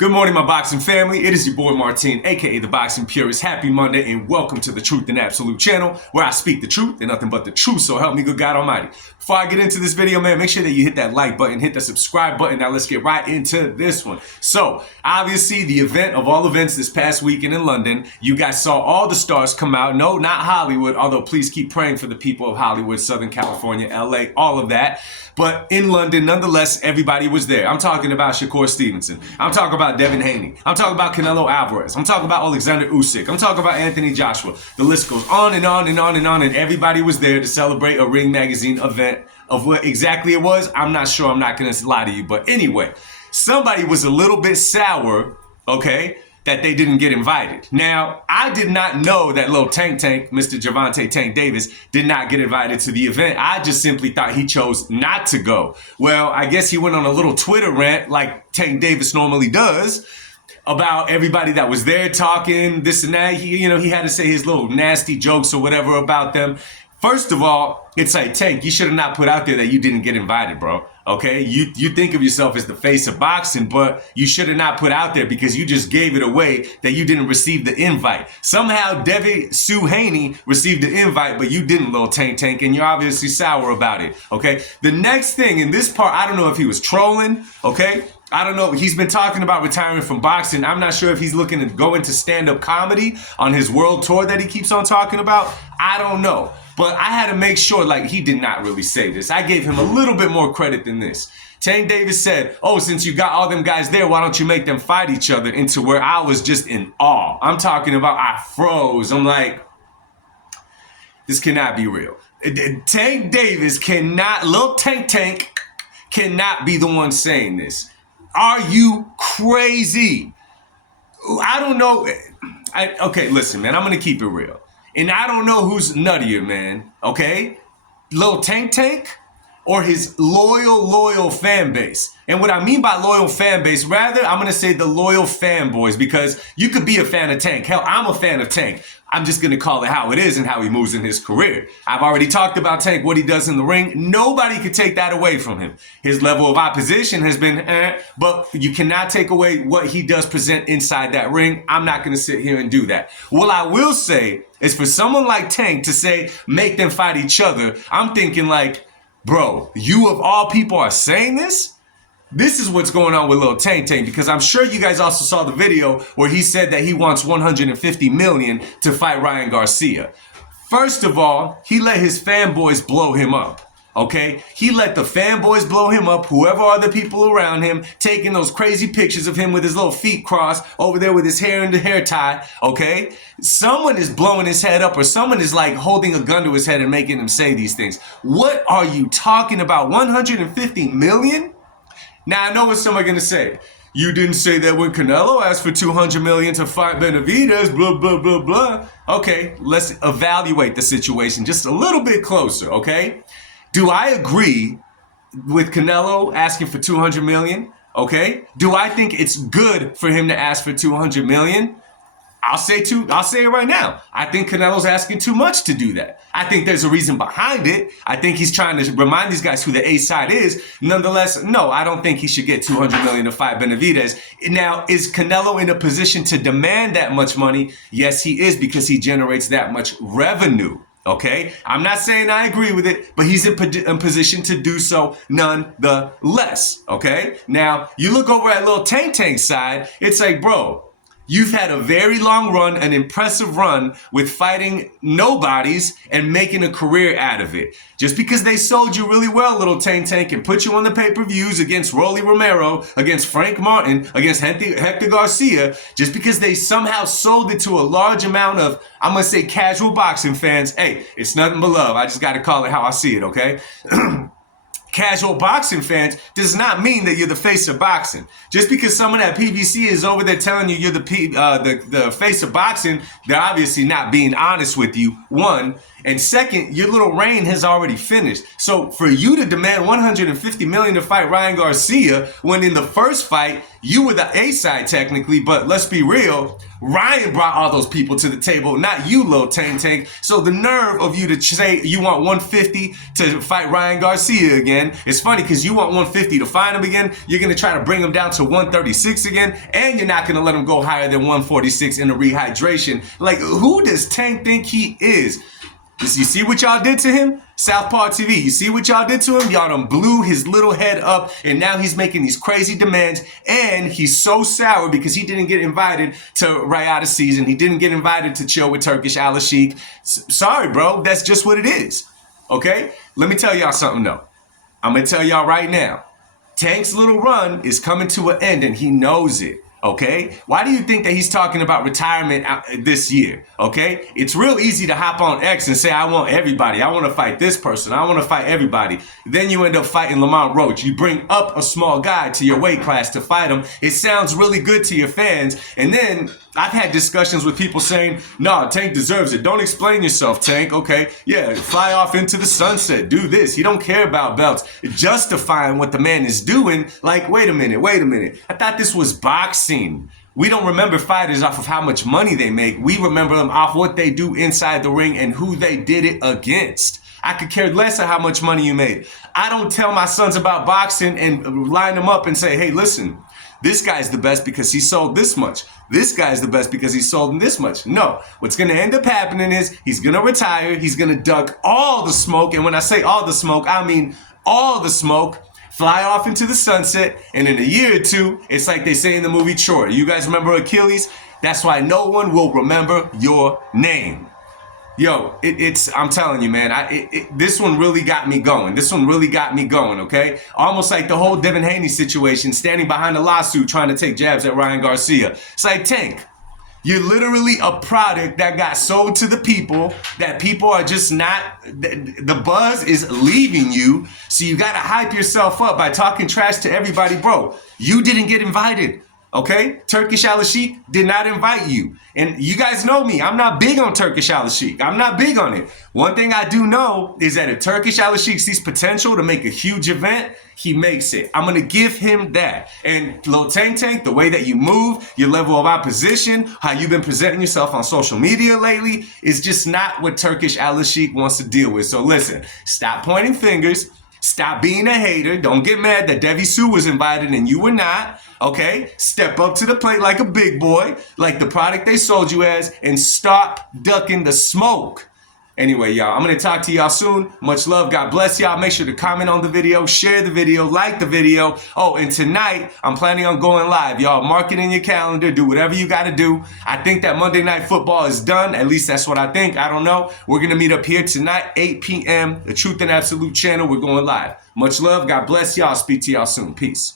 Good morning, my boxing family. It is your boy Martin, aka the Boxing Purist. Happy Monday, and welcome to the Truth and Absolute channel, where I speak the truth and nothing but the truth. So help me, good God Almighty. Before I get into this video, man, make sure that you hit that like button, hit the subscribe button. Now let's get right into this one. So obviously, the event of all events this past weekend in London, you guys saw all the stars come out. No, not Hollywood, although please keep praying for the people of Hollywood, Southern California, LA, all of that. But in London, nonetheless, everybody was there. I'm talking about Shakur Stevenson. I'm talking about Devin Haney. I'm talking about Canelo Alvarez. I'm talking about Alexander Usyk. I'm talking about Anthony Joshua. The list goes on and on and on and on, and everybody was there to celebrate a Ring Magazine event. Of what exactly it was, I'm not sure. I'm not going to lie to you. But anyway, somebody was a little bit sour, okay, that they didn't get invited. Now, I did not know that little Tank, Mr. Gervonta Tankdavis, did not get invited to the event. I just simply thought he chose not to go. Well, I guess he went on a little Twitter rant like Tankdavis normally does about everybody that was there talking, this and that. He had to say his little nasty jokes or whatever about them. First of all, it's like, Tank, you should have not put out there that you didn't get invited, bro. Okay, you think of yourself as the face of boxing, but you should have not put out there because you just gave it away that you didn't receive the invite. Somehow Devin Haney received the invite, but you didn't, little Tank, and you're obviously sour about it. Okay, the next thing in this part, I don't know if he was trolling. Okay, I don't know. He's been talking about retiring from boxing. I'm not sure if he's looking to go into stand-up comedy on his world tour that he keeps on talking about. I don't know. But I had to make sure, like, he did not really say this. I gave him a little bit more credit than this. Tankdavis said, oh, since you got all them guys there, why don't you make them fight each other? Into where I was just in awe. I'm talking about I froze. I'm like, this cannot be real. Tankdavis cannot, little Tank cannot be the one saying this. Are you crazy? I don't know. Okay, listen, man, I'm going to keep it real. And I don't know who's nuttier, man, okay? Lil Tank or his loyal fan base. And what I mean by loyal fan base, rather, I'm going to say the loyal fanboys, because you could be a fan of Tank. Hell, I'm a fan of Tank. I'm just going to call it how it is and how he moves in his career. I've already talked about Tank, what he does in the ring. Nobody could take that away from him. His level of opposition has been, but you cannot take away what he does present inside that ring. I'm not going to sit here and do that. What I will say is for someone like Tank to say, make them fight each other, I'm thinking like, bro, you of all people are saying this? This is what's going on with Lil Tank, because I'm sure you guys also saw the video where he said that he wants $150 million to fight Ryan Garcia. First of all, he let his fanboys blow him up. Okay, he let the fanboys blow him up, whoever are the people around him, taking those crazy pictures of him with his little feet crossed over there with his hair in the hair tie. Okay, someone is blowing his head up, or someone is like holding a gun to his head and making him say these things. What are you talking about? 150 million? Now, I know what some are going to say. You didn't say that when Canelo asked for $200 million to fight Benavidez, blah, blah, blah, blah. Okay, let's evaluate the situation just a little bit closer, okay? Do I agree with Canelo asking for $200 million, okay? Do I think it's good for him to ask for $200 million? I'll say it right now. I think Canelo's asking too much to do that. I think there's a reason behind it. I think he's trying to remind these guys who the A side is. Nonetheless, no, I don't think he should get $200 million to fight Benavidez. Now, is Canelo in a position to demand that much money? Yes, he is, because he generates that much revenue. Okay, I'm not saying I agree with it, but he's in position to do so nonetheless. Okay, now you look over at Lil Tank's side, it's like, bro, you've had a very long run, an impressive run with fighting nobodies and making a career out of it. Just because they sold you really well, Little Tank, and put you on the pay-per-views against Rolly Romero, against Frank Martin, against Hector Garcia, just because they somehow sold it to a large amount of, I'm going to say, casual boxing fans. Hey, it's nothing but love. I just got to call it how I see it, okay? Casual boxing fans does not mean that you're the face of boxing. Just because someone at PBC is over there telling you you're the face of boxing, they're obviously not being honest with you, one. And second, your little reign has already finished. So for you to demand $150 million to fight Ryan Garcia, when in the first fight, you were the A side technically, but let's be real, Ryan brought all those people to the table, not you, Lil Tank. So the nerve of you to say you want 150 to fight Ryan Garcia again, it's funny because you want 150 to fight him again, you're going to try to bring him down to 136 again, and you're not going to let him go higher than 146 in the rehydration. Like, who does Tank think he is? You see what y'all did to him? Southpaw TV, you see what y'all did to him? Y'all done blew his little head up, and now he's making these crazy demands, and he's so sour because he didn't get invited to Riyadh season. He didn't get invited to chill with Turkish Al Sheikh. Sorry, bro, that's just what it is, okay? Let me tell y'all something, though. I'm going to tell y'all right now. Tank's little run is coming to an end, and he knows it. Okay? Why do you think that he's talking about retirement this year? Okay? It's real easy to hop on X and say, I want everybody. I want to fight this person. I want to fight everybody. Then you end up fighting Lamont Roach. You bring up a small guy to your weight class to fight him. It sounds really good to your fans. And then I've had discussions with people saying, no, Tank deserves it. Don't explain yourself, Tank. Okay, yeah, fly off into the sunset. Do this. He don't care about belts. Justifying what the man is doing. Like, wait a minute. I thought this was boxing. We don't remember fighters off of how much money they make. We remember them off what they do inside the ring and who they did it against. I could care less of how much money you made. I don't tell my sons about boxing and line them up and say, hey, listen, this guy's the best because he sold this much. This guy's the best because he sold this much. No, what's going to end up happening is he's going to retire. He's going to duck all the smoke. And when I say all the smoke, I mean all the smoke. Fly off into the sunset. And in a year or two, it's like they say in the movie Troy. You guys remember Achilles? That's why no one will remember your name. Yo, I'm telling you, man, this one really got me going. Okay? Almost like the whole Devin Haney situation, standing behind a lawsuit trying to take jabs at Ryan Garcia. It's like, Tank, you're literally a product that got sold to the people, that people are just not, the buzz is leaving you, so you got to hype yourself up by talking trash to everybody. Bro, you didn't get invited. Okay? Turkish Al Sheikh did not invite you. And you guys know me. I'm not big on Turkish Al Sheikh. I'm not big on it. One thing I do know is that if Turkish Al Sheikh sees potential to make a huge event, he makes it. I'm going to give him that. And Lil Tank, the way that you move, your level of opposition, how you've been presenting yourself on social media lately is just not what Turkish Al Sheikh wants to deal with. So listen, stop pointing fingers. Stop being a hater. Don't get mad that Devi Sue was invited and you were not. Okay? Step up to the plate like a big boy, like the product they sold you as, and stop ducking the smoke. Anyway, y'all, I'm going to talk to y'all soon. Much love. God bless y'all. Make sure to comment on the video, share the video, like the video. Oh, and tonight, I'm planning on going live. Y'all, mark it in your calendar. Do whatever you got to do. I think that Monday Night Football is done. At least that's what I think. I don't know. We're going to meet up here tonight, 8 p.m., the Truth and Absolute channel. We're going live. Much love. God bless y'all. Speak to y'all soon. Peace.